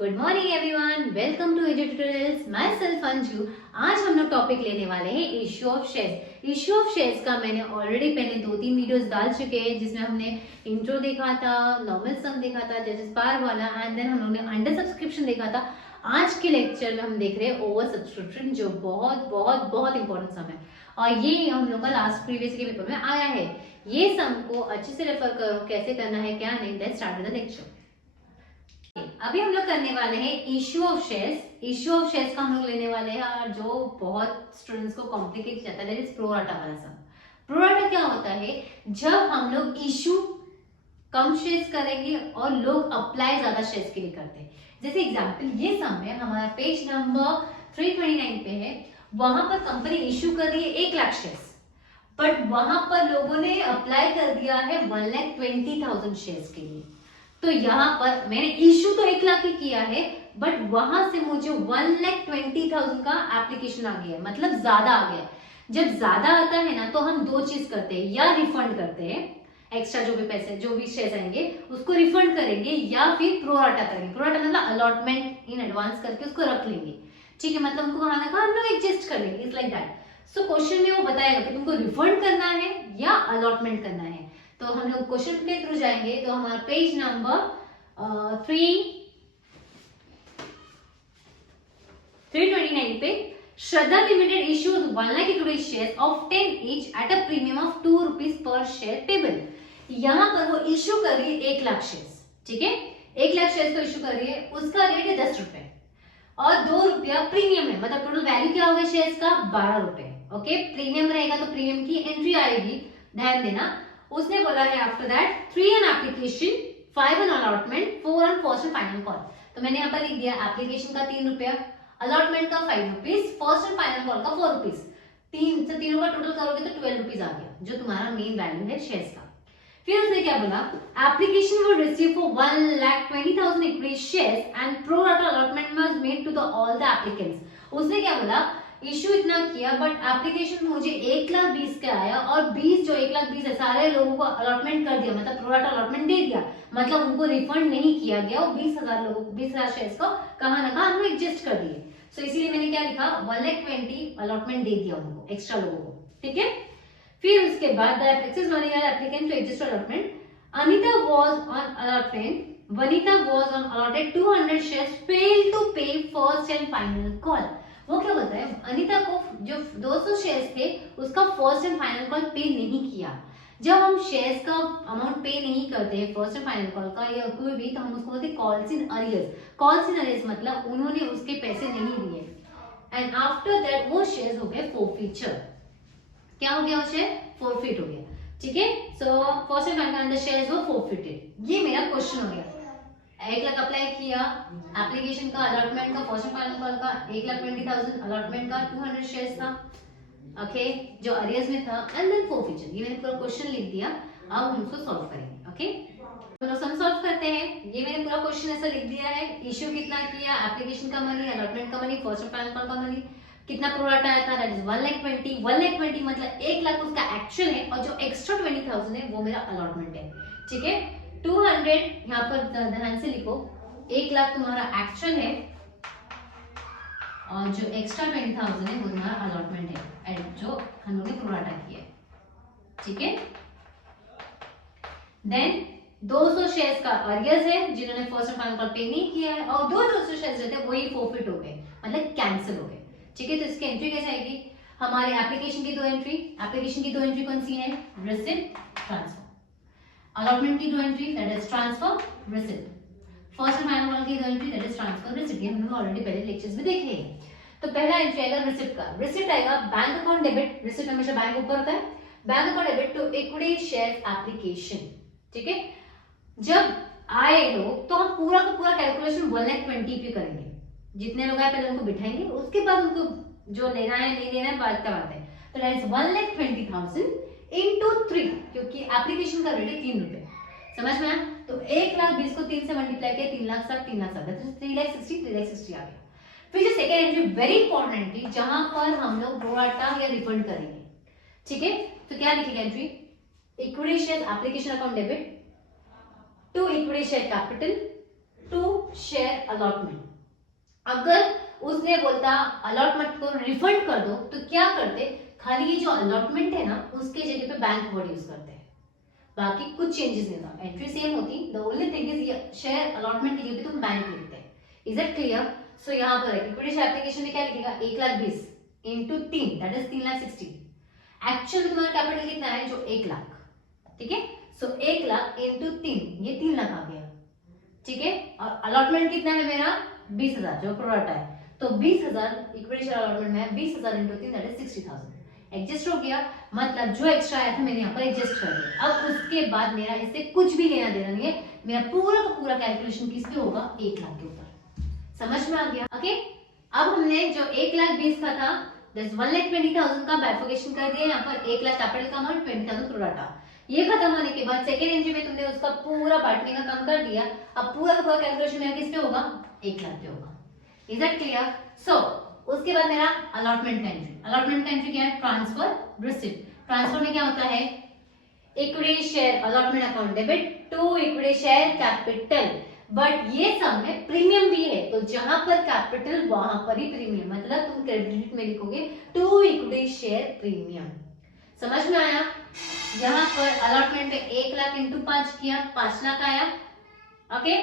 Good morning everyone, welcome to Edu tutorials. Myself Anju. आज हम लोग टॉपिक लेने वाले हैं issue of shares. Issue of shares का मैंने ऑलरेडी पहले 2-3 वीडियोस डाल चुके हैं, जिसमें हमने इंट्रो देखा था, नॉर्मल सम देखा था, जजेस पार वाला, एंड देन हम लोगों ने अंडर सब्सक्रिप्शन देखा था। आज के लेक्चर में हम देख रहे हैं ओवर सब्सक्रिप्शन, जो बहुत बहुत बहुत इंपॉर्टेंट सम है और ये हम लोग का लास्ट प्रीवियस के पेपर में आया है। ये सम को अच्छे से रेफर करो, कैसे करना है क्या नहीं। Let's start the lecture. अभी हम लोग करने वाले हैं issue of shares. Issue of shares का हम लोग लेने वाले हैं और जो बहुत स्टूडेंट्स को कॉम्प्लिकेट जाता है, प्रो राटा वाला सम। प्रो राटा क्या होता है? जब हम लोग इश्यू कम शेयर्स करेंगे और लोग अप्लाई ज्यादा शेयर्स के लिए करते हैं। जैसे एग्जांपल ये सम है, हमारा पेज नंबर 329 पे है। वहां पर कंपनी इश्यू कर रही है 1 लाख शेयर्स, बट वहां पर लोगों ने अप्लाई कर दिया है 1,20,000 शेयर्स के लिए। तो यहाँ पर मैंने इश्यू तो 1 लाख ही किया है, बट वहां से मुझे 1,20,000 का एप्लीकेशन आ गया, मतलब ज्यादा आ गया। जब ज्यादा आता है ना, तो हम दो चीज करते हैं, या रिफंड करते हैं, एक्स्ट्रा जो भी पैसे जो भी शेयर्स आएंगे उसको रिफंड करेंगे, या फिर प्रोराटा करेंगे। प्रोराटा मतलब अलॉटमेंट इन एडवांस करके उसको रख लेंगे, ठीक है। मतलब उनको कहा ना कहा हम लोग एडजस्ट कर लेंगे, it's like that. So question में वो बताएगा कि तुमको रिफंड करना है या अलॉटमेंट करना है। तो हम लोग क्वेश्चन के थ्रू जाएंगे। तो हमारा पेज नंबर 329 पे Shraddha limited issues 1 lakh equity share of 10 each at a premium of 2 rupees per share payable. यहाँ पर वो इश्यू कर रही है 1 लाख शेयर्स, ठीक है। 1 लाख शेयर्स को इश्यू कर रही है, उसका रेट है 10 रुपए और 2 रुपया प्रीमियम है। मतलब टोटल वैल्यू क्या होगा शेयर्स का? 12 रुपए। ओके, प्रीमियम रहेगा तो प्रीमियम की एंट्री आएगी, ध्यान देना। उसने बोला है after that 3 on application, 5 on allotment, 4 on first and final call. तो मैंने यहाँ पर लिख दिया एप्लीकेशन का 3 रुपया, अलॉटमेंट का 5 rupees, first and final call का 4 रुपीज। तीनों का टोटल करोगे तो 12 रुपीज आ गया, जो तुम्हारा मेन वैल्यू है शेयर्स का। फिर उसने क्या बोला? Application would receive for 1,20,000 equity shares and pro rata allotment was made to the all the applicants. उसने क्या बोला? इश्यू इतना किया, बट एप्लीकेशन मुझे 1,20,000 का आया और 20 जो 1,20,000 है सारे लोगों को अलॉटमेंट कर दिया, मतलब प्रो राटा अलॉटमेंट दे दिया, मतलब उनको रिफंड नहीं किया गया। वो 20,000 लोगों 20,000 शेयर्स को कहाँ ना कहाँ हम एडजस्ट कर दिए। सो इसीलिए मैंने क्या लिखा? 1,20,000 अलॉटमेंट दे दिया उनको, एक्स्ट्रा लोगों को, ठीक है। फिर उसके बाद the applicant to adjust allotment. Anita was on allotment, Vanita was on allotted 200 shares, fail to pay first and final call. वो क्या बोलता है? अनिता को जो 200 शेयर्स थे उसका फर्स्ट एंड फाइनल कॉल पे नहीं किया। जब हम शेयर्स का अमाउंट पे नहीं करते हैं, फर्स्ट एंड फाइनल कॉल का या कोई भी, तो हम उसको बोलते हैं calls in arrears. Calls in arrears मतलब उन्होंने उसके पैसे नहीं दिए, एंड आफ्टर दैट वो शेयर्स हो गए फॉरफीचर। क्या हो गया? वो शेयर फॉरफिट हो गया, ठीक है। So first and final under shares वो फॉरफिटेड। ये मेरा क्वेश्चन हो गया। 1 लाख अप्लाई किया, एप्लीकेशन का, अलॉटमेंट का, फर्स्ट एंड फाइनल कॉल का 1,20,000, अलॉटमेंट का 200 शेयर्स था, ओके, जो अरियर्स में था, एंड देन फॉरफीचर। ये मैंने पूरा क्वेश्चन लिख दिया। अब हम उसको सॉल्व करेंगे, ओके। तो लोग सम सॉल्व करते हैं। ये मैंने पूरा क्वेश्चन ऐसा लिख दिया है। इश्यू कितना किया? एप्लीकेशन का मनी, अलॉटमेंट का money, first and final call का मनी, कितना प्रोराटा आया था? That is 1,20,000। 1,20,000 मतलब 1 लाख उसका एक्चुअल है और जो एक्स्ट्रा 20,000 है वो मेरा अलॉटमेंट है, ठीक है। 200 यहाँ पर ध्यान से लिखो, 1 लाख तुम्हारा एक्चुअल है और जो एक्स्ट्रा 20,000 है वो तुम्हारा अलॉटमेंट है, जो हम लोगों ने प्रोराटा किया है, ठीक है। देन 200 शेयर्स का अरियर्स है, जिन्होंने फर्स्ट एंड फाइनल कॉल पे नहीं किया है, और 200 शेयर्स रहते हैं वही फॉरफिट हो गए, मतलब कैंसिल हो गए, ठीक है। तो इसकी एंट्री कैसे आएगी? हमारे एप्लीकेशन की 2 एंट्री, एप्लीकेशन की 2 एंट्री कौन सी है? Receipt, transfer. अलॉटमेंट की 2 entry, that is transfer, receipt. First and final call की 2 entry, that is transfer, receipt. ये हमने ऑलरेडी पहले लेक्चर्स में देखे हैं। तो पहला एंट्री आएगा रिसिप्ट का। रिसिप्ट आएगा बैंक अकाउंट डेबिट, रिसिप्ट हमेशा बैंक ऊपर होता है, bank account debit to equity share application, ठीक है। जब आए लोग तो हम पूरा का पूरा कैलकुलेशन 1,20,000 पे करेंगे। जितने लोग आए पहले उनको बिठाएंगे, उसके बाद उनको जो लेना है नहीं लेना है बात का बात है। तो दैट इज 1,20,000 into 3, क्योंकि एप्लीकेशन का रेट है 3 रुपए, समझ में आया? तो 1,20,000 को 3 से मल्टीप्लाई किया, 3,60,000, 3,60,000, 3,60,000 आ गया। फिर जो second entry, very important entry, जहां पर हम लोग प्रोराटा या रिफंड करेंगे, ठीक है। तो क्या लिखेगा entry? Equity share application account debit to equity share capital to share allotment, अगर उसने बोलता अलॉटमेंट को रिफंड कर दो तो क्या करते, खाली ये जो अलॉटमेंट है ना उसके जगह पे बैंक वर्ड यूज करते हैं, बाकी कुछ चेंजेस नहीं था, एंट्री सेम होती, द ओनली थिंग इज ये शेयर अलॉटमेंट की जगह पे तुम बैंक लिखते हैं। Is it clear? सो यहाँ पर इक्विटी शेयर एप्लीकेशन में क्या लिखेगा, 1,20,000 इंटू 3 दैट इज 3,60,000। एक्चुअल में तुम्हारा कैपिटल कितना है, जो 1 लाख, ठीक है। सो 1 लाख इंटू 3 ये 3 लाख आ गया, ठीक है। और अलॉटमेंट कितना है मेरा, 20,000 जो प्रोराटा है, तो 20,000 इक्विटी शेयर अलॉटमेंट में 20,000 इंटू 3 दैट इज 60,000। एडजस्ट हो गया, मतलब जो एक्स्ट्रा आया था मैंने यहाँ पर एडजस्ट कर दिया। अब उसके बाद मेरा इससे कुछ भी लेना देना नहीं है, मेरा पूरा का पूरा कैलकुलेशन किस पे होगा, 1 लाख के ऊपर। समझ में आ गया? ओके, अब हमने जो 1,20,000 का था दैट्स 1,20,000 का बाइफर्केशन कर दिया, यहाँ पर 1 लाख कैपिटल का अमाउंट, 20,000 प्रोराटा। ये खत्म होने के बाद सेकेंड एंट्री में तुमने उसका पूरा बांटने का काम कर दिया। अब पूरा का पूरा कैलकुलेशन मेरा किस पे होगा, 1 लाख पे होगा। Is that clear? सो उसके बाद मेरा अलॉटमेंट का एंट्री, अलॉटमेंट का एंट्री क्या है, ट्रांसफर रिसिप्ट। ट्रांसफर में क्या होता है, equity share allotment account debit to equity share capital, but ये सब में प्रीमियम भी है, तो जहां पर कैपिटल वहां पर ही प्रीमियम, मतलब तुम क्रेडिट में लिखोगे टू इक्विटी शेयर प्रीमियम। समझ में आया? यहाँ पर अलॉटमेंट में 1 लाख इंटू 5 किया, 5 लाख आया। ओके,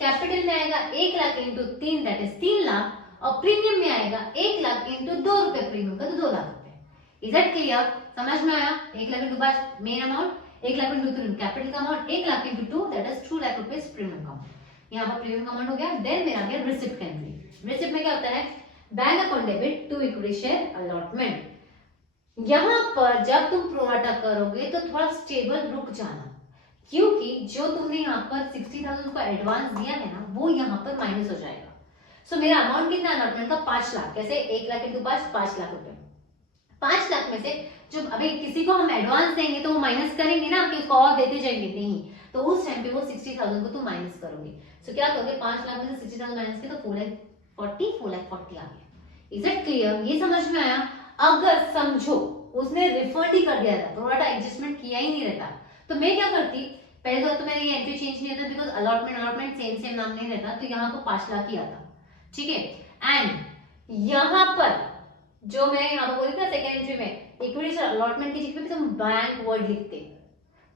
कैपिटल में आएगा 1 lakh into 3 that is 3 lakh, और प्रीमियम में आएगा 1 लाख इंटू 2 रुपए प्रीमियम का, तो 2 लाख रुपए। Is that clear? समझ में आया? 1 lakh into 5 main amount, 1 lakh into 3 capital का amount, 1 lakh into 2 that is 2 lakh रुपए प्रीमियम का अमाउंट। यहाँ पर प्रीमियम का अमाउंट हो गया। देन मेरा गया रिसिप्ट का एंट्री। रिसिप्ट में क्या होता है, bank account debit to equity share allotment. यहाँ पर जब तुम प्रोराटा करोगे तो थोड़ा स्टेबल रुक जाना, क्योंकि जो तुमने यहाँ पर 60,000 को एडवांस दिया है ना, वो यहाँ पर माइनस हो जाएगा। सो मेरा अमाउंट कितना अलॉटमेंट का, 5 लाख। कैसे, 1 लाख इंटू 5, 5 लाख रुपए। 5 लाख में से जो अभी किसी को हम एडवांस देंगे तो वो माइनस करेंगे ना, कि उसको और देते जाएंगे, नहीं, तो उस टाइम पे वो 60,000 को तुम माइनस करोगे। सो क्या करोगे, 5 लाख में से 60,000 माइनस किया तो 4,40 आ गया। Is it clear? ये समझ में आया? अगर समझो उसने रिफंड ही कर दिया था, प्रोराटा एडजस्टमेंट किया ही नहीं रहता, तो मैं क्या करती, पहले तो मैंने ये एंट्री चेंज नहीं होता, बिकॉज अलॉटमेंट सेम नाम नहीं रहता, तो यहाँ को 5 लाख ही आता, ठीक है। एंड यहाँ पर जो मैं यहाँ पर बोली था सेकेंड एंट्री में, इक्विटी अलॉटमेंट की जगह पे तुम बैंक वर्ड लिखते,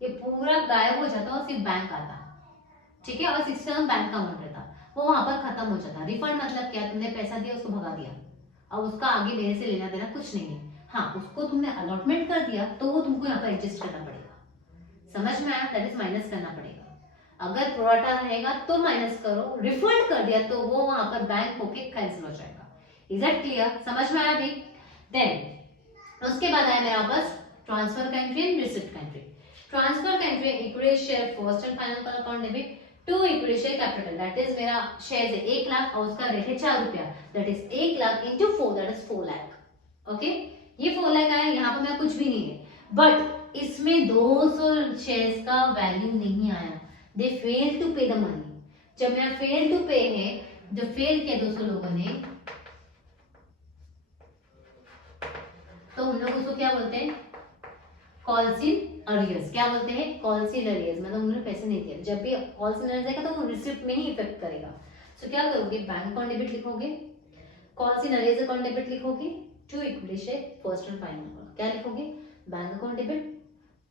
ये पूरा गायब हो जाता और सिर्फ बैंक आता, ठीक है। और 60,000 बैंक का अमाउंट रहता, वो वहां पर खत्म हो जाता। रिफंड मतलब क्या, तुमने पैसा दिया उसको भगा दिया, अब उसका आगे मेरे से लेना देना कुछ नहीं है। हाँ, उसको तुमने अलॉटमेंट कर दिया तो वो तुमको यहाँ पर एडजस्ट करना पड़ेगा। समझ में आया? दैट इज माइनस करना पड़ेगा। अगर प्रोराटा रहेगा तो माइनस करो, रिफंड कर दिया तो वो वहां पर बैंक होके कैंसिल हो जाएगा। Is that clear? समझ में आया भी? देन उसके बाद आया मेरे वापस ट्रांसफर का एंट्री एंड रिसिप्ट का एंट्री। ट्रांसफर का entry, equity share first and final account debit to equity share capital, that is मेरा शेयर है 1 लाख और उसका रेट है 4 रुपया, that is 1 lakh into 4 that is 4 lakh. Okay, ये 4 लाख आया, यहाँ पर मेरा कुछ भी नहीं है, बट इसमें 200 शेयर्स का वैल्यू नहीं आया, दे फेल टू पे द मनी। जब मेरा फेल टू पे है, जो फेल किया 200 लोगों ने, तो हम लोग उसको क्या बोलते हैं, कॉल्स इन अरियर्स। क्या बोलते हैं, कॉल्स इन अरियर्स, मतलब उन्होंने पैसे नहीं दिए। जब भी कॉल्स इन अरियर्स आएगा तो वो रिसिप्ट में ही इफेक्ट करेगा। सो क्या करोगे, बैंक अकाउंट डेबिट लिखोगे, calls in arrears account debit लिखोगे, to equity share first and final account. क्या लिखोगे, bank account debit,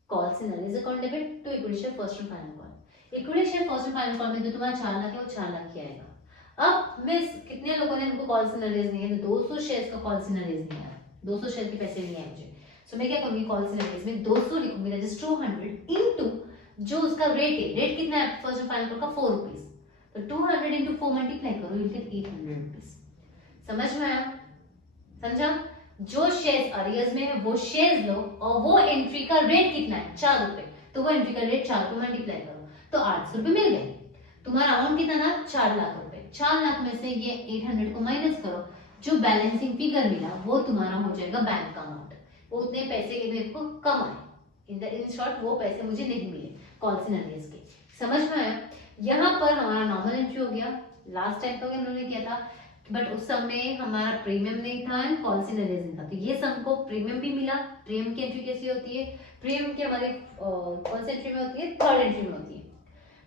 calls in arrears account debit, to equity share first and final account. Equity share first and final account में जो तुम्हारा 4 लाख है वो 4 लाख ही आएगा। अब मिस कितने लोगों ने हमको कॉल्स इन अरियर्स नहीं है, तो 200 शेयर्स का कॉल्स इन अरियर्स नहीं आया, 200 शेयर के पैसे नहीं आए मुझे। सो मैं क्या करूंगी, कॉल्स इन अरियर्स में 200 लिखूंगी, दैट इज 200 इनटू जो उसका रेट है, रेट कितना है फर्स्ट एंड फाइनल का 4 रुपीस, तो 200 इंटू 4 मल्टीप्लाई करो, यू गेट 800 रुपीस। समझ में आया? समझा? जो शेयर्स अरियर्स में है वो शेयर्स लो, और वो एंट्री का रेट कितना है 4 रुपए, तो वो एंट्री का रेट 4 को मल्टीप्लाई करो, तो 800 रुपए मिल गए। तुम्हारा अमाउंट कितना था, 4 लाख रुपए। 4 लाख में से ये 800 को माइनस करो, जो बैलेंसिंग फिगर मिला वो तुम्हारा हो जाएगा बैंक का अमाउंट। वो उतने पैसे के मेरे को कम आए, इन शॉर्ट वो पैसे मुझे नहीं मिले कॉल्स इन अरियर्स के। समझ में आया? यहाँ पर हमारा नॉर्मल एंट्री हो गया, लास्ट टाइम तो उन्होंने किया था, बट उस समय हमारा प्रीमियम नहीं था एंड कॉल्स इन अरियर्स नहीं था, तो ये सबको प्रीमियम भी मिला। प्रीमियम की एंट्री कैसी होती है, प्रीमियम की हमारे कौन सी एंट्री में होती है, थर्ड एंट्री में होती है।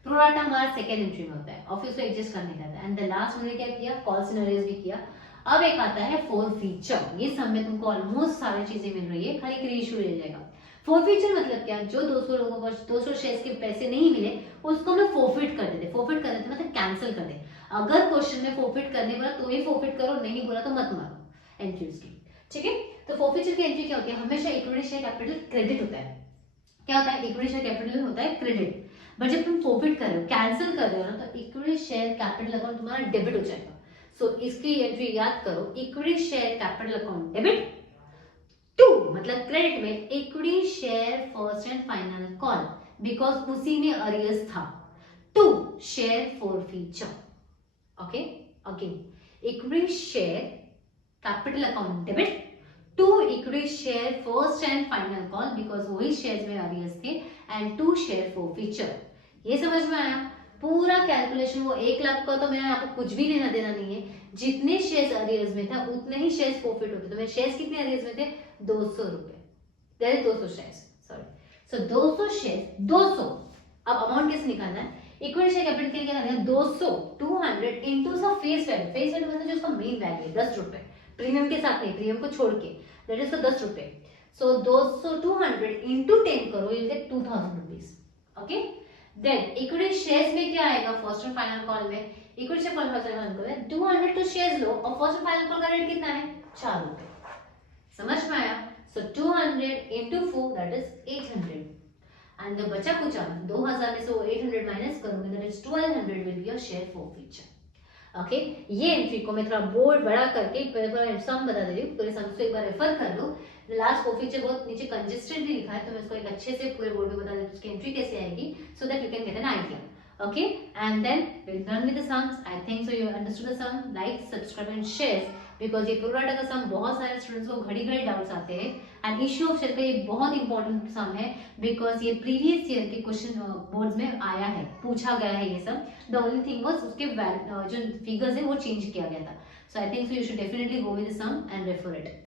प्रोराटा हमारा सेकेंड एंट्री में होता है, ऑफिस को एडजस्ट करने का था। एंड द लास्ट हमने क्या किया, कॉल्स एंड अरेज भी किया। अब एक आता है फोर फीचर, ये सब में तुमको ऑलमोस्ट सारी चीजें मिल रही है, खाली रीइश्यू ले जाएगा। फोर फीचर मतलब क्या, जो 200 लोगों को 200 शेयर्स के पैसे नहीं मिले उसको हम फोरफिट कर देते। फोरफिट कर देते मतलब कैंसिल कर दे। अगर क्वेश्चन में फोरफिट करने बोला तो ही फोरफिट करो, नहीं बोला तो मत मारो एंट्रीज की, ठीक है। तो फोरफिचर की एंट्री क्या होती है, हमेशा इक्विटी शेयर कैपिटल क्रेडिट होता है। क्या होता है, इक्विटी शेयर कैपिटल होता है क्रेडिट, बट जब तुम फोरफिट कर रहे हो, कैंसिल कर रहे हो ना, तो इक्विटी शेयर कैपिटल अकाउंट तुम्हारा डेबिट हो जाएगा। सो इसकी एंट्री याद करो, equity share capital account debit, to मतलब क्रेडिट में equity share first and final call, because उसी में अरियर्स था, to share forfeiture, okay. Again equity share capital account debit, to equity share first and final call, because वही shares में arrears थे, and to share forfeiture. ये समझ में आया पूरा कैलकुलेशन। वो 1 लाख का तो मैंने आपको कुछ भी लेना देना नहीं है, जितने शेयर्स अरियर्स में था उतने ही शेयर्स प्रॉफिट होते। तो मेरे शेयर्स कितने अरियर्स में थे, 200 रुपए, that is 200 shares, sorry. So 200 shares, 200। अब अमाउंट कैसे निकालना है, इक्विटी शेयर कैपिटल के लिए क्या करना है, 200 200 इनटू उसका फेस वैल्यू, फेस वैल्यू मतलब जो उसका मेन वैल्यू है 10 रुपए, प्रीमियम के साथ नहीं, प्रीमियम को छोड़ के, दैट इज 10 रुपए। सो 200 200 इंटू 10 करो, you get 2000 rupees, okay. Then equity shares में क्या आएगा, फर्स्ट एंड फाइनल कॉल में equity share first and final call में 200 तो शेयर्स लो, और फर्स्ट एंड फाइनल कॉल का रेट कितना है, 4 रुपए। समझ में आया। So 200 into 4 that is 800, and the बचा कुछ 2000 में से वो 800 माइनस करूंगी, that is 1200 will be your share forfeiture, okay. ये एंट्री को मैं थोड़ा बोर्ड बड़ा करके थोड़ा सम बता दे रही हूँ, पूरे सम को एक बार रेफर कर लो। लास्ट फॉर फीचर बहुत नीचे कंसिस्टेंटली लिखा है, तो मैं इसको एक अच्छे से पूरे बोर्ड में बता देती हूँ उसकी एंट्री कैसे आएगी, so that you can get an idea, okay, and then we'll done with the sums. I think so you understood the sum. Like, subscribe and share, because ये प्रोराटा का सम बहुत सारे स्टूडेंट्स को घड़ी घड़ी डाउट्स आते हैं, एंड इश्यू ऑफ शेयर का ये बहुत इंपॉर्टेंट सम है, बिकॉज ये प्रीवियस ईयर के क्वेश्चन बोर्ड्स में आया है, पूछा गया है ये सब। द ओनली थिंग वाज उसके जो फिगर्स है वो चेंज किया गया था। So I think so you should definitely go with the sum and refer it.